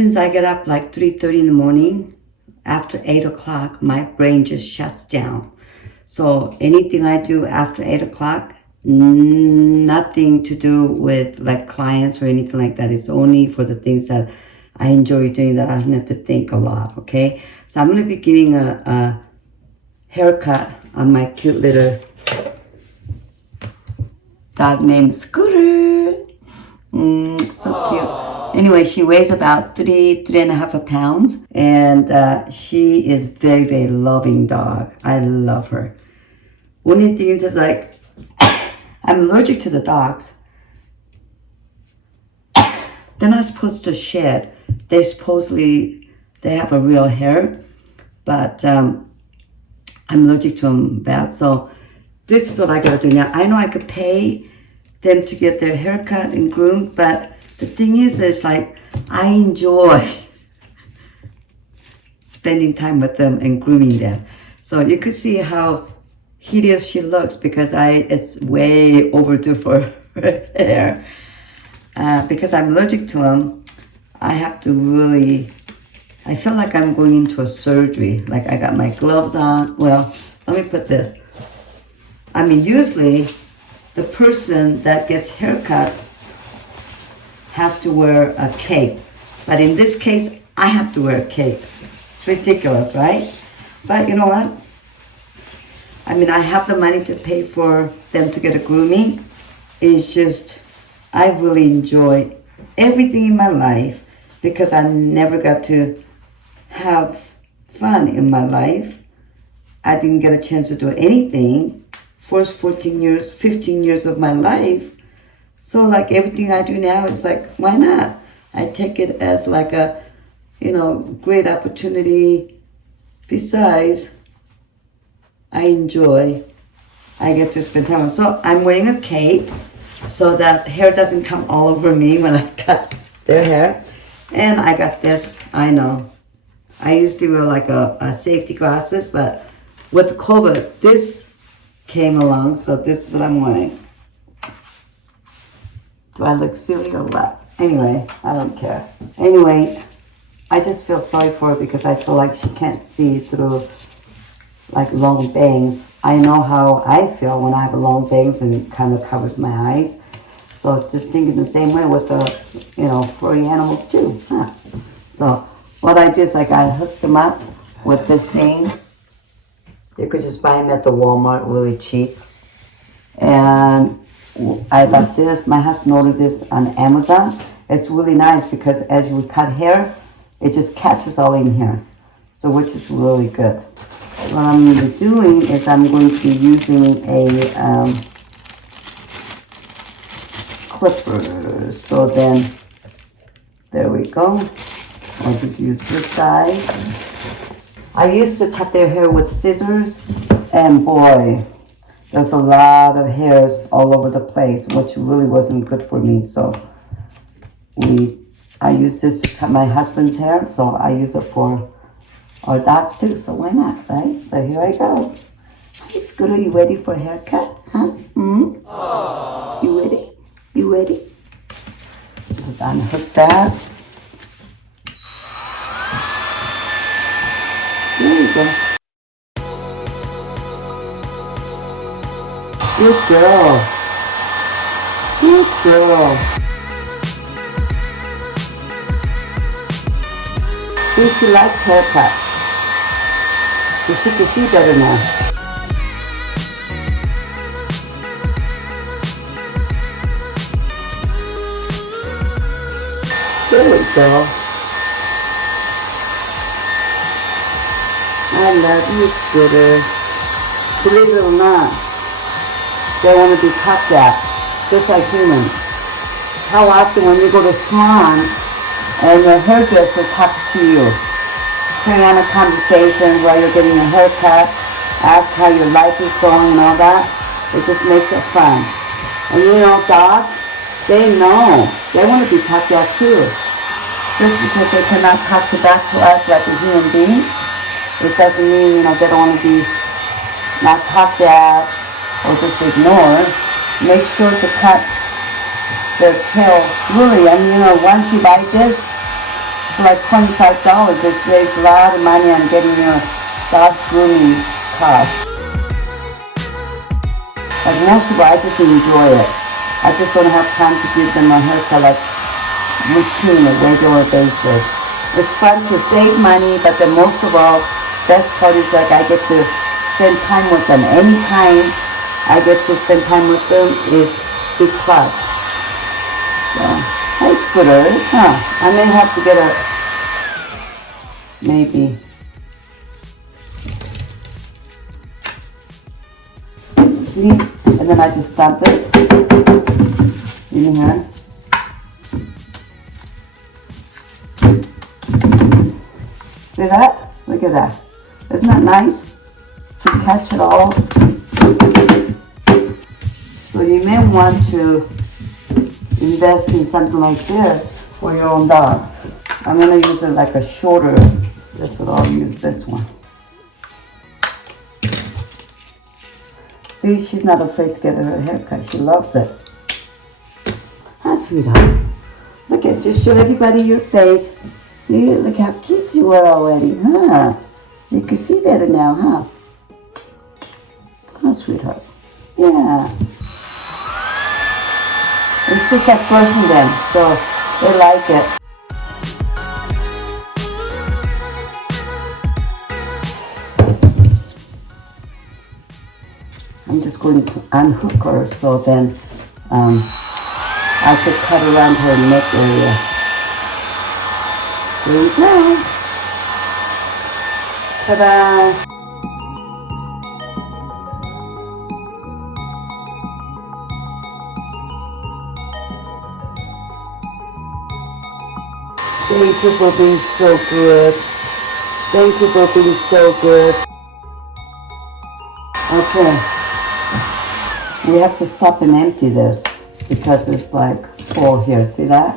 since I get up like 3:30 in the morning, after 8 o'clock, my brain just shuts down. So anything I do after 8 o'clock, nothing to do with like clients or anything like that. It's only for the things that I enjoy doing that I don't have to think a lot, okay? So I'm going to be giving a haircut on my cute little dog named Scooter. So cute. Anyway, she weighs about 3.5 pounds, and she is very, very loving dog. I love her. One of the things is like, I'm allergic to the dogs. They're not supposed to shed. They have a real hair, but I'm allergic to them bad. So this is what I gotta do now. I know I could pay them to get their hair cut and groomed, but the thing is like, I enjoy spending time with them and grooming them. So you could see how hideous she looks because it's way overdue for her hair. Because I'm allergic to them, I have to really, I feel like I'm going into a surgery. Like I got my gloves on. Well, let me put this. I mean, usually the person that gets haircut has to wear a cape. But in this case, I have to wear a cape. It's ridiculous, right? But you know what? I mean, I have the money to pay for them to get a grooming. It's just, I really enjoy everything in my life because I never got to have fun in my life. I didn't get a chance to do anything first 14 years, 15 years of my life. So like everything I do now, it's like, why not? I take it as like a, great opportunity. Besides, I get to spend time with. So I'm wearing a cape so that hair doesn't come all over me when I cut their hair. And I got this, I know. I usually wear like a safety glasses, but with COVID, this came along, so this is what I'm wearing. Do I look silly or what? Anyway, I don't care. Anyway, I just feel sorry for her because I feel like she can't see through like long bangs. I know how I feel when I have long bangs and it kind of covers my eyes. So just thinking the same way with the, furry animals too. Huh? So what I do is like I hook them up with this thing. You could just buy them at the Walmart really cheap. And I got this. My husband ordered this on Amazon. It's really nice because as you cut hair, it just catches all in here. So which is really good. What I'm going to be doing is I'm going to be using a clipper. So then, there we go. I'll just use this side. I used to cut their hair with scissors, and boy, there's a lot of hairs all over the place, which really wasn't good for me. So I use this to cut my husband's hair, so I use it for our dogs too, so why not, right? So here I go. Hi, Scooter, you ready for a haircut? Huh? Mm-hmm. You ready? You ready? Just unhook that. There you go. Good girl. Good girl. See, she likes haircut. She can see better now. There we go. I love you, Scooter. Believe it or not, they want to be cucked at, just like humans. How often when you go to salon and your hairdresser talks to you, carry on a conversation while you're getting a haircut, ask how your life is going and all that, it just makes it fun. And dogs, they know. They want to be talked at too. Just because they cannot talk back to us like a human being, it doesn't mean, they don't want to be not talked at or just ignored. Make sure to cut their tail. Really, once you bite this, for like $25. It saves a lot of money on getting your dog's grooming cost. But most of all, I just enjoy it. I just don't have time to give them a haircut like routine, a regular basis. It's fun to save money, but then most of all, best part is like I get to spend time with them. Anytime I get to spend time with them is big plus. So, hi Scooter. Huh. I may have to get a, maybe. See? And then I just dump it in here. See that? Look at that. Isn't that nice? To catch it all. So you may want to invest in something like this for your own dogs. I'm going to use it like a shorter. That's what I'll use, this one. See, she's not afraid to get her haircut. She loves it. Hi, sweetheart. Look at, just show everybody your face. See, look how cute you are already, huh? You can see better now, huh? Oh, sweetheart. Yeah. It's just like brushing them, so they like it. I'm just going to unhook her so then I could cut around her neck area. There you go. Ta-da! Thank you for being so good. Thank you for being so good. Okay. We have to stop and empty this because it's like full here. See that?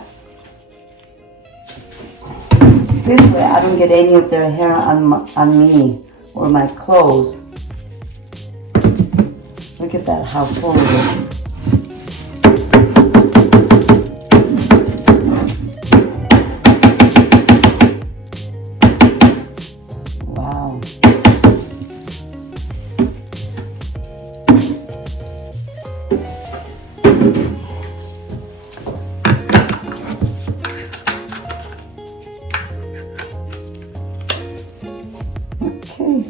This way I don't get any of their hair on me or my clothes. Look at that, how full it is. Wow. Okay,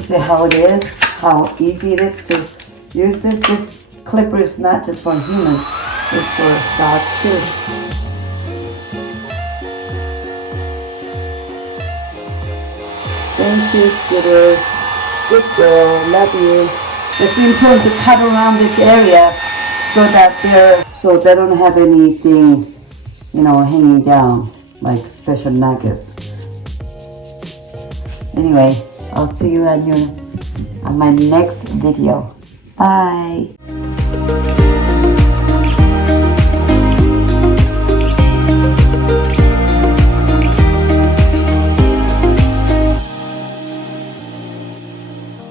see how it is, how easy it is to use this. This clipper is not just for humans, it's for dogs too. Thank you, Scooter. Good girl, love you. It's important to cut around this area so they don't have anything, you know, hanging down, like special nuggets. Anyway, I'll see you on my next video. Bye.